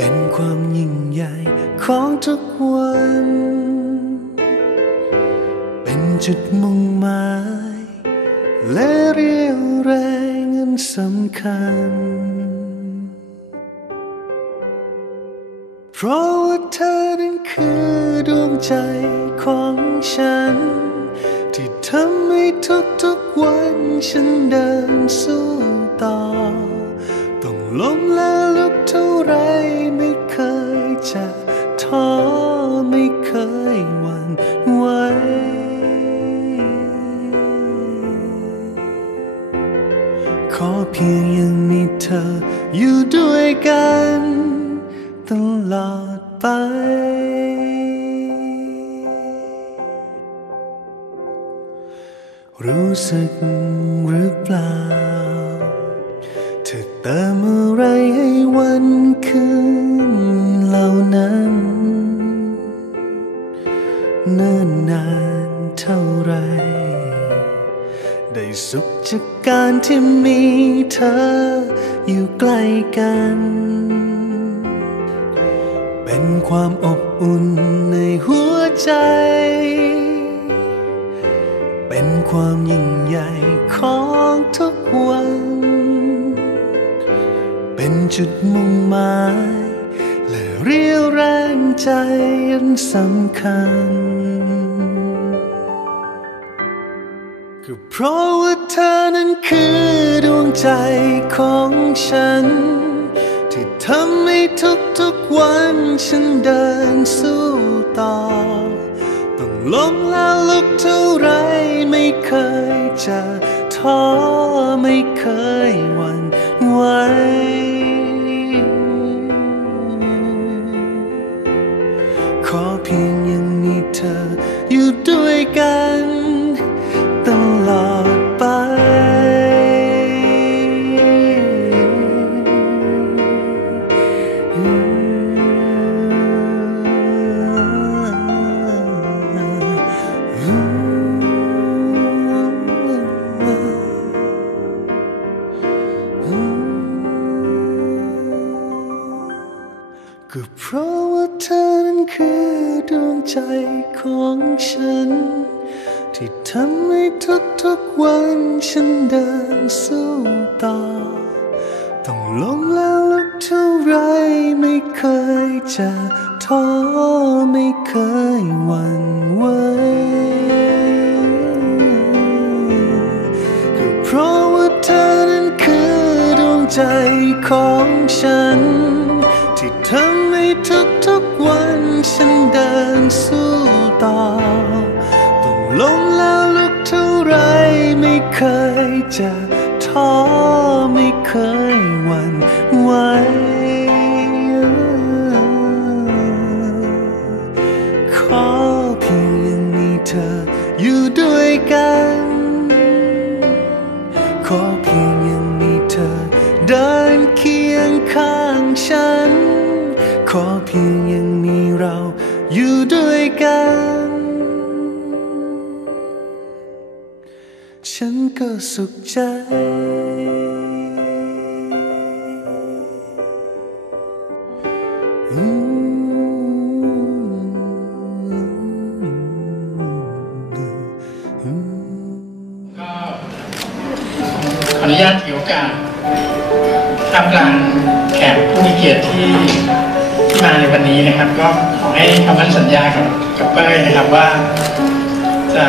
เป็นความยิ่งใหญ่ของทุกวัน เป็นจุดมุ่งหมาย และเรียวแรงอันสำคัญ เพราะว่าเธอนั้นคือดวงใจของฉัน ที่ทำให้ทุกๆวันฉันเดินสู้ต่อ ต้องล้มและลุกท่า ไรไม่เคยจะท้อไม่เคยหวั่นไหวขอเพียงยังมีเธออยู่ด้วยกันตลอดไป รู้สึกหรือเปล่า สุขจากการที่มีเธออยู่ใกล้กัน เป็นความอบอุ่นในหัวใจ เป็นความยิ่งใหญ่ของทุกวัน เป็นจุดมุ่งหมาย และเรียวแรงใจอันสำคัญ ก็เพราะว่าเธอนั้นคือดวงใจของฉัน ที่ทำให้ทุกๆวันฉันเดินสู้ต่อ ต้องล้มแล้วลุกเท่าไรไม่เคยจะท้อไม่เคยหวั่นไหว ก็เพราะว่าเธอนั้นคือดวงใจของฉัน ที่ทำให้ทุกๆวันฉันเดินสู้ต่อ ต้องล้มแล้วลุกเท่าไรไม่เคยจะท้อไม่เคยหวั่นไหวก็เพราะว่าเธอนั้นคือดวงใจของฉัน ที่ทำให้ทุกๆวันฉันเดินสู้ต่อ ต้องล้มแล้วลุกเท่าไรไม่เคยจะท้อไม่เคยหวั่นไหวขอเพียงยังมีเธออยู่ด้วยกัน ขอเพียงยังมีเธอเดิน ขอเพียงยังมีเราอยู่ด้วยกัน ฉันก็สุขใจอืมก็ขออนุญาตถือโอกาสทำกลางแขกผู้มีเกียรติที่ ที่มาในวันนี้นะครับ ก็ขอให้คำมั่นสัญญากับกับเป้ยนะครับว่า จะ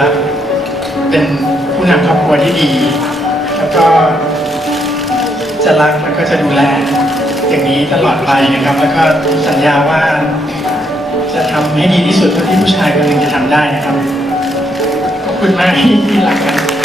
เป็นผู้นำครอบครัวที่ดี แล้วก็จะรักแล้วก็จะดูแลอย่างนี้ตลอดไปนะครับ แล้วก็สัญญาว่าจะทำให้ดีที่สุดเท่าที่ผู้ชายคนหนึ่งจะทำได้นะครับขอบคุณมากที่ที่รักกัน